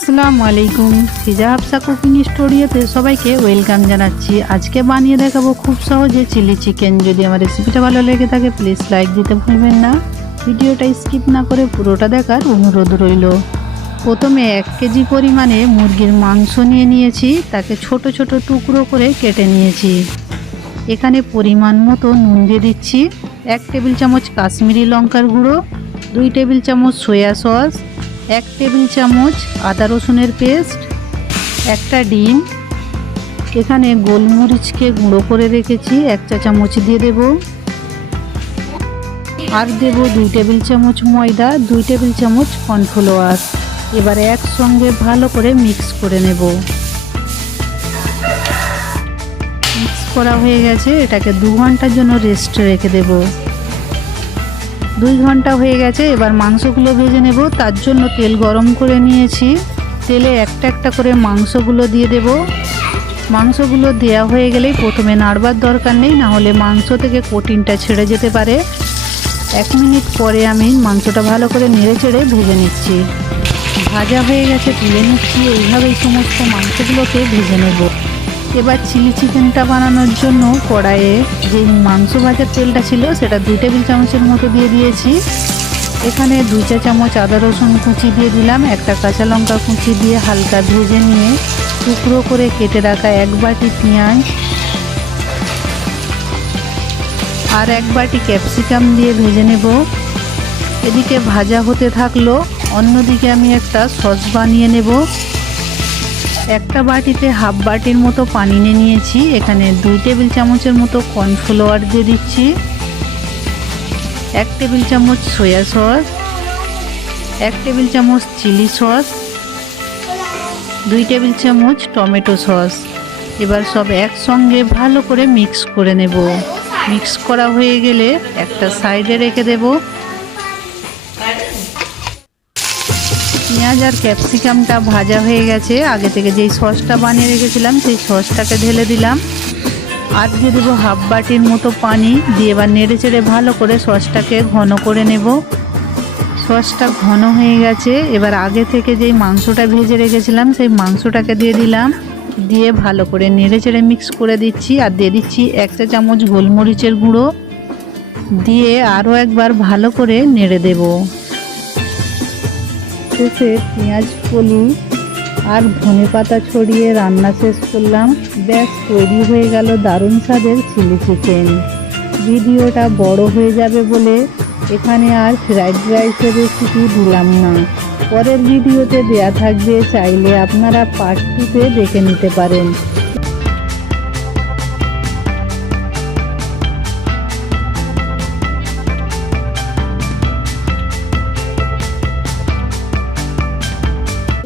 আসসালামু আলাইকুম। ফিজা হাফসা কুকিং স্টোরিয়াতে সবাইকে ওয়েলকাম জানাচ্ছি। আজকে বানিয়ে দেখাবো খুব সহজে চিলি চিকেন। যদি আমার রেসিপিটা ভালো লেগে থাকে, প্লিজ লাইক দিতে ভুলবেন না। ভিডিওটা স্কিপ না করে পুরোটা দেখার অনুরোধ রইল। প্রথমে এক কেজি পরিমাণে মুরগির মাংস নিয়ে নিয়েছি। তাকে ছোট ছোট টুকরো করে কেটে নিয়েছি। এখানে পরিমাণ মতো নুন দিয়ে দিচ্ছি। এক টেবিল চামচ কাশ্মীরি লঙ্কার গুঁড়ো, দুই টেবিল চামচ সয়া সস এক টেবিল চামচ আদা রসুনের পেস্ট, একটা ডিম। এখানে গোলমরিচকে গুঁড়ো করে রেখেছি, এক চা চামচ দিয়ে দেব। আর দেব দুই টেবিল চামচ ময়দা, দুই টেবিল চামচ কর্নফ্লাওয়ার। এবারে একসঙ্গে ভালো করে মিক্স করে নেব। মিক্স করা হয়ে গেছে, এটাকে দু ঘণ্টার জন্য রেস্ট রেখে দেবো। দুই ঘণ্টা হয়ে গেছে, এবার মাংসগুলো ভেজে নেব। তার জন্য তেল গরম করে নিয়েছি। তেলে একটা একটা করে মাংসগুলো দিয়ে দেব। মাংসগুলো দেওয়া হয়ে গেলেই প্রথমে নাড়বার দরকার নেই, না হলে মাংস থেকে কোটিনটা ছেড়ে যেতে পারে। এক মিনিট পরে আমি মাংসটা ভালো করে নেড়ে চেড়ে ভেজে নিচ্ছি। ভাজা হয়ে গেছে, তুলে নিচ্ছি। এইভাবেই সমস্ত মাংসগুলোকে ভেজে নেব। এবার চিলি চিকেনটা বানানোর জন্য কড়াইয়ে যে মাংস ভাজার তেলটা ছিল, সেটা দুই টেবিল চামচের মতো দিয়ে দিয়েছি। এখানে দুই চা চামচ আদা রসুন কুচি দিয়ে দিলাম, একটা কাঁচা লঙ্কা কুচি দিয়ে হালকা ভেজে নিয়ে টুকরো করে কেটে রাখা এক বাটি পেঁয়াজ আর এক বাটি ক্যাপসিকাম দিয়ে ভেজে নেব। এদিকে ভাজা হতে থাকল, অন্যদিকে আমি একটা সস বানিয়ে নেব। একটা বাটিতে হাফ বাটির মতো পানি নিয়ে নিয়েছি। এখানে দুই টেবিল চামচের মতো কর্নফ্লাওয়ার দিয়ে দিচ্ছি। এক টেবিল চামচ সয়া সস। এক টেবিল চামচ চিলি সস। দুই টেবিল চামচ টমেটো সস। এবার সব একসঙ্গে ভালো করে মিক্স করে নেব। মিক্স করা হয়ে গেলে একটা সাইডে রেখে দেবো। পেঁয়াজ আর ক্যাপসিকামটা ভাজা হয়ে গেছে। আগে থেকে যেই সসটা বানিয়ে রেখেছিলাম, সেই সসটাকে ঢেলে দিলাম। আর দিয়ে দেবো হাফ বাটির মতো পানি। দিয়ে এবার নেড়ে চেড়ে ভালো করে সসটাকে ঘন করে নেব। সসটা ঘন হয়ে গেছে। এবার আগে থেকে যেই মাংসটা ভেজে রেখেছিলাম, সেই মাংসটাকে দিয়ে দিলাম। দিয়ে ভালো করে নেড়ে চেড়ে মিক্স করে দিচ্ছি। আর দিয়ে দিচ্ছি এক চা চামচ গোলমরিচের গুঁড়ো। দিয়ে আরও একবার ভালো করে নেড়ে দেবো। শেষে পেঁয়াজ কলি আর ধনে পাতা ছড়িয়ে রান্না শেষ করলাম। ব্যাস, তৈরি হয়ে গেল দারুণ স্বাদের চিলি চিকেন। ভিডিওটা বড় হয়ে যাবে বলে এখানে আর ফ্রাইড রাইসের রেসিপি দিলাম না। পরের ভিডিওতে দেয়া থাকবে, চাইলে আপনারা পার্ট টুতে দেখে নিতে পারেন।